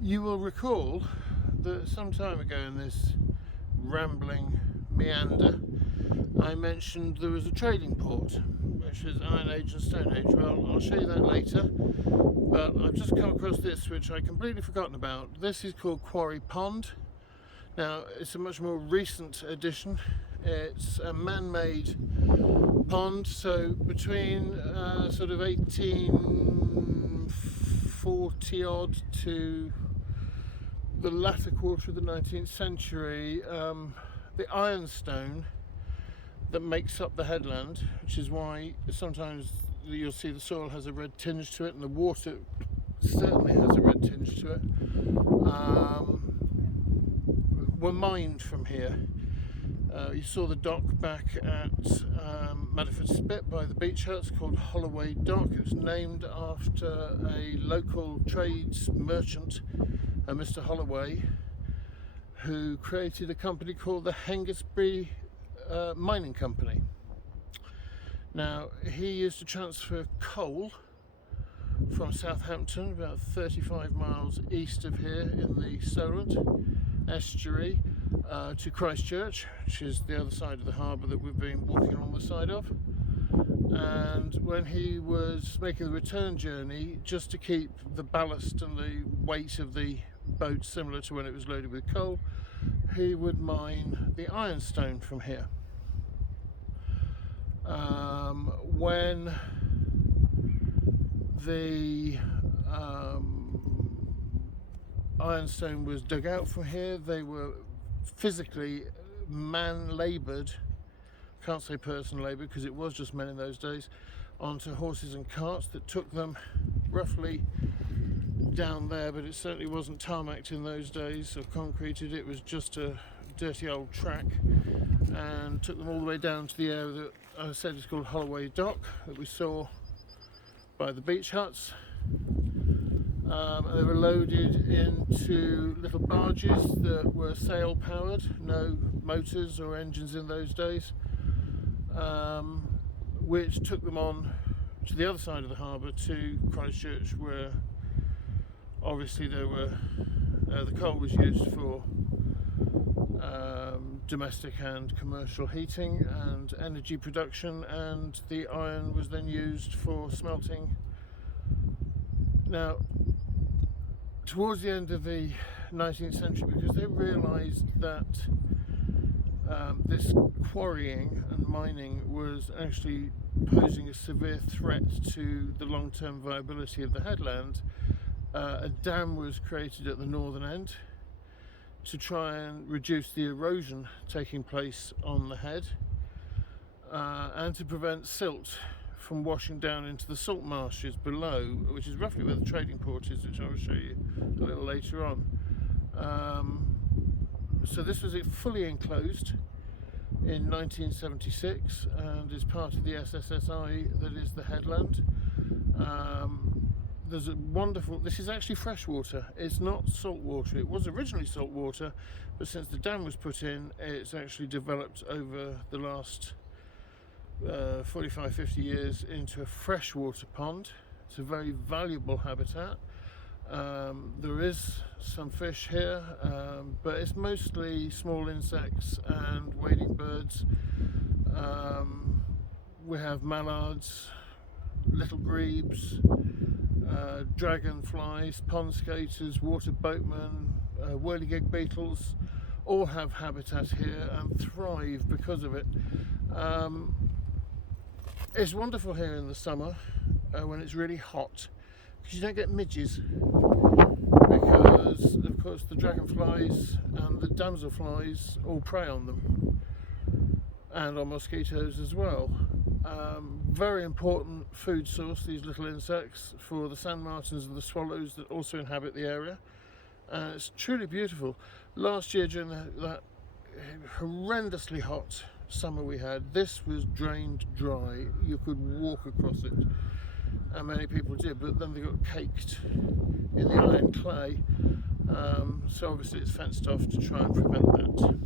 You will recall that some time ago in this rambling meander I mentioned there was a trading port which is Iron Age and Stone Age. Well, I'll show you that later, but I've just come across this which I'd completely forgotten about. This is called Quarry Pond. Now, it's a much more recent addition. It's a man-made pond, so between sort of 1840 odd to the latter quarter of the 19th century, the ironstone that makes up the headland, which is why sometimes you'll see the soil has a red tinge to it, and the water certainly has a red tinge to it, were mined from here. You saw the dock back at Madderford Spit by the beach huts called Holloway Dock. It was named after a local trades merchant, Mr. Holloway, who created a company called the Hengistbury Mining Company. Now, he used to transfer coal from Southampton, about 35 miles east of here in the Solent estuary, to Christchurch, which is the other side of the harbour that we've been walking along the side of. And when he was making the return journey, just to keep the ballast and the weight of the boat similar to when it was loaded with coal, he would mine the ironstone from here. When the ironstone was dug out from here, they were physically man-laboured, can't say person-laboured because it was just men in those days, onto horses and carts that took them roughly down there, but it certainly wasn't tarmacked in those days or concreted. It was just a dirty old track, and took them all the way down to the area that I said is called Holloway Dock, that we saw by the beach huts. They were loaded into little barges that were sail powered, no motors or engines in those days, which took them on to the other side of the harbour to Christchurch, where obviously there were the coal was used for domestic and commercial heating and energy production, and the iron was then used for smelting. Now, towards the end of the 19th century, because they realised that this quarrying and mining was actually posing a severe threat to the long-term viability of the headland, a dam was created at the northern end to try and reduce the erosion taking place on the head, and to prevent silt from washing down into the salt marshes below, which is roughly where the trading port is, which I will show you a little later on. So this was fully enclosed in 1976 and is part of the SSSI that is the headland. There's a wonderful, this is actually fresh water, it's not salt water. It was originally salt water, but since the dam was put in, it's actually developed over the last 45-50 years into a freshwater pond. It's a very valuable habitat. There is some fish here, but it's mostly small insects and wading birds. We have mallards, little grebes, dragonflies, pond skaters, water boatmen, whirligig beetles, all have habitat here and thrive because of it. It's wonderful here in the summer when it's really hot, because you don't get midges, because of course the dragonflies and the damselflies all prey on them, and on mosquitoes as well. Very important food source, these little insects, for the sand martins and the swallows that also inhabit the area. It's truly beautiful. Last year, during that horrendously hot summer we had, this was drained dry. You could walk across it, and many people did, but then they got caked in the iron clay, so obviously it's fenced off to try and prevent that.